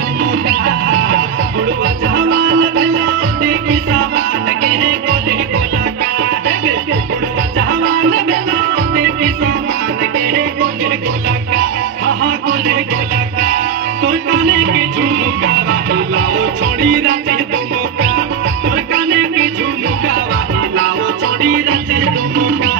दुमुका बुढ़वा जवान भेलो देखी सामान के गोले गोला का बुढ़वा जवान भेलो देखी सामान के गोले गोला का हाँ गोले गोला का तोर काने के झुमका लाओ छोड़ी राचे दुमुका तोर काने के झुमका लाओ छोड़ी राचे दुमुका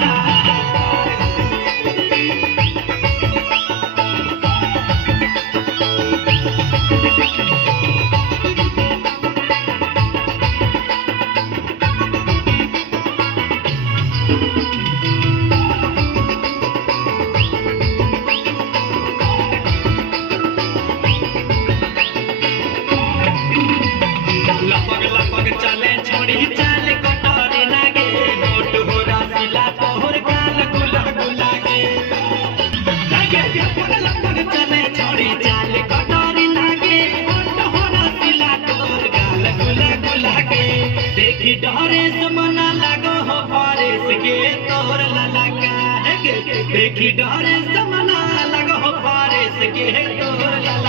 लपक लपक चले छोड़ी चाल कटोरी लागे नोट हो रसीला तोहर गाल गुला गुला गे लागे लपक लपक चले छोड़ी चाल कटोरी लागे नोट हो रसीला तोहर गाल गुला गुला गे देखी डरे समना लागो हो फारेस के तोहर लाला का देखी डरे समना लागो हो फारेस के तोहर लाला